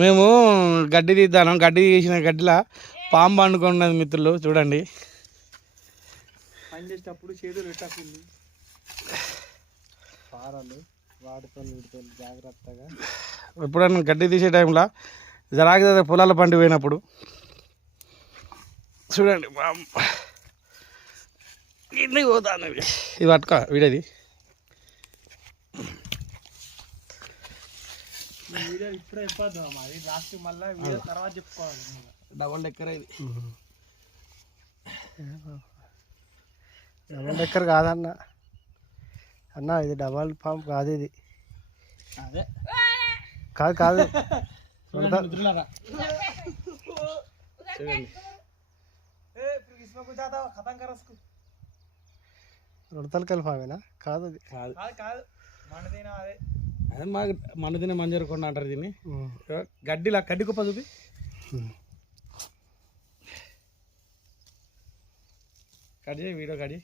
మేము గడ్డి తీద్దాను. గడ్డి తీసిన గడ్డిలా పాము పండుకున్నది మిత్రులు చూడండి. పని చేసేటప్పుడు చేతులు పెట్టకుంది పారలు వాటితో వీటితో జాగ్రత్తగా. ఎప్పుడన్నా గడ్డి తీసే టైంలో జరాగ్రత్త పొలాల పండి పోయినప్పుడు చూడండి ఇంటికి పోతాను. ఇది పట్టుకో వీడేది వీడియో ఇప్పుడే చెప్పొద్దు అది లాస్ట్ మళ్ళీ వీడియో తర్వాత చెప్పుకోవాలి. డబల్ డెక్కర్ ఇది. డబల్ డెక్కర్ కాదన్న అన్న, ఇది డబల్ పంప్ కాదు, ఇది అదే కాదు కాదు ఉడతలకెళ్ళి పామేనా? కాదు అది కాదు కాదు మనదేనా? అదే అదే మాకు మన తినే మంజరకొండ అంటారు దీన్ని. గడ్డిలా గడ్డి కుప్ప చూపి కట్ చేయి వీడియో కట్ చేయి.